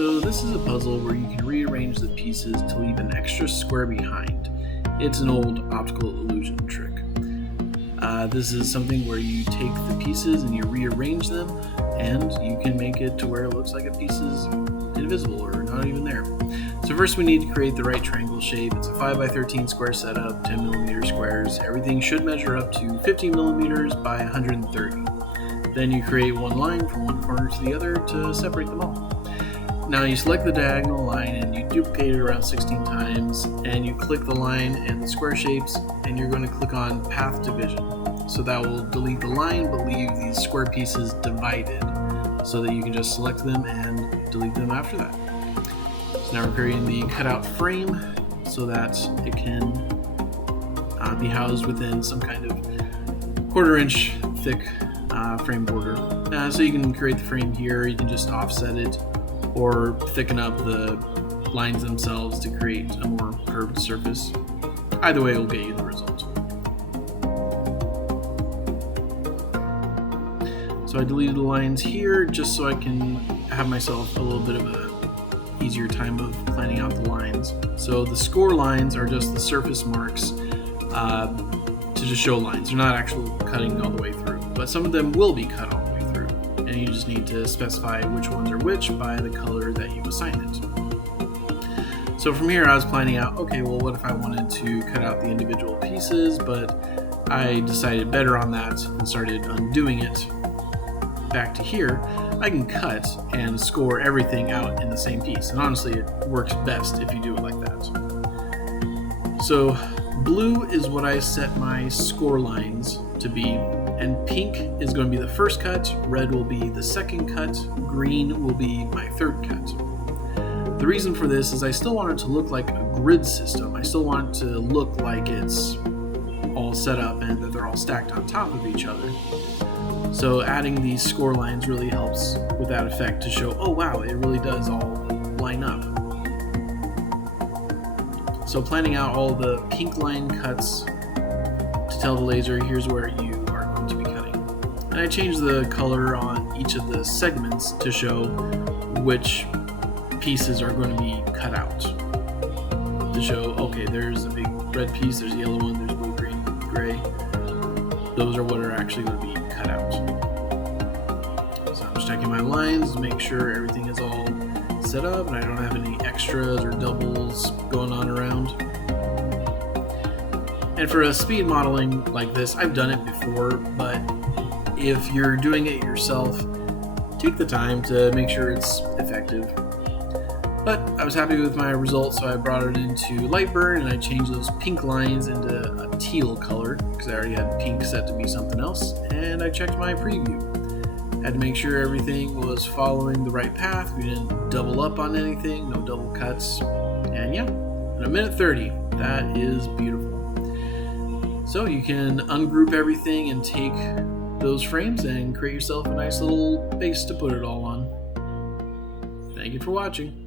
So this is a puzzle where you can rearrange the pieces to leave an extra square behind. It's an old optical illusion trick. This is something where you take the pieces and you rearrange them, and you can make it to where it looks like a piece is invisible or not even there. So first we need to create the right triangle shape. It's a 5x13 square setup, 10mm squares. Everything should measure up to 15mm by 130. Then you create one line from one corner to the other to separate them all. Now you select the diagonal line and you duplicate it around 16 times, and you click the line and the square shapes, and you're going to click on path division. So that will delete the line but leave these square pieces divided so that you can just select them and delete them after that. So now we're creating the cutout frame so that it can be housed within some kind of 1/4 inch thick frame border. So you can create the frame here, you can just offset it or thicken up the lines themselves to create a more curved surface. Either way will get you the result. So I deleted the lines here just so I can have myself a little bit of a easier time of planning out the lines. So the score lines are just the surface marks to just show lines. They're not actually cutting all the way through, but some of them will be cut all the way through. And you just need to specify which ones are which by the color that you assign it. So from here I was planning out, okay, well what if I wanted to cut out the individual pieces, but I decided better on that and started undoing it. Back to here, I can cut and score everything out in the same piece, and honestly it works best if you do it like that. So blue is what I set my score lines to be, and pink is going to be the first cut, red will be the second cut, green will be my third cut. The reason for this is I still want it to look like a grid system. I still want it to look like it's all set up and that they're all stacked on top of each other. So adding these score lines really helps with that effect to show, oh wow, it really does all line up. So planning out all the pink line cuts to tell the laser here's where you are going to be cutting. And I changed the color on each of the segments to show which pieces are going to be cut out. To show, okay, there's a big red piece, there's a yellow one, there's blue, green, gray. Those are what are actually going to be cut out. So I'm just checking my lines to make sure everything is all set up and I don't have any extras or doubles going on around. And for a speed modeling like this, I've done it before, but if you're doing it yourself, take the time to make sure it's effective. But I was happy with my results, so I brought it into Lightburn and I changed those pink lines into a teal color because I already had pink set to be something else, and I checked my preview. Had to make sure everything was following the right path, we didn't double up on anything, no double cuts, and yeah, in 1:30, that is beautiful. So you can ungroup everything and take those frames and create yourself a nice little base to put it all on. Thank you for watching.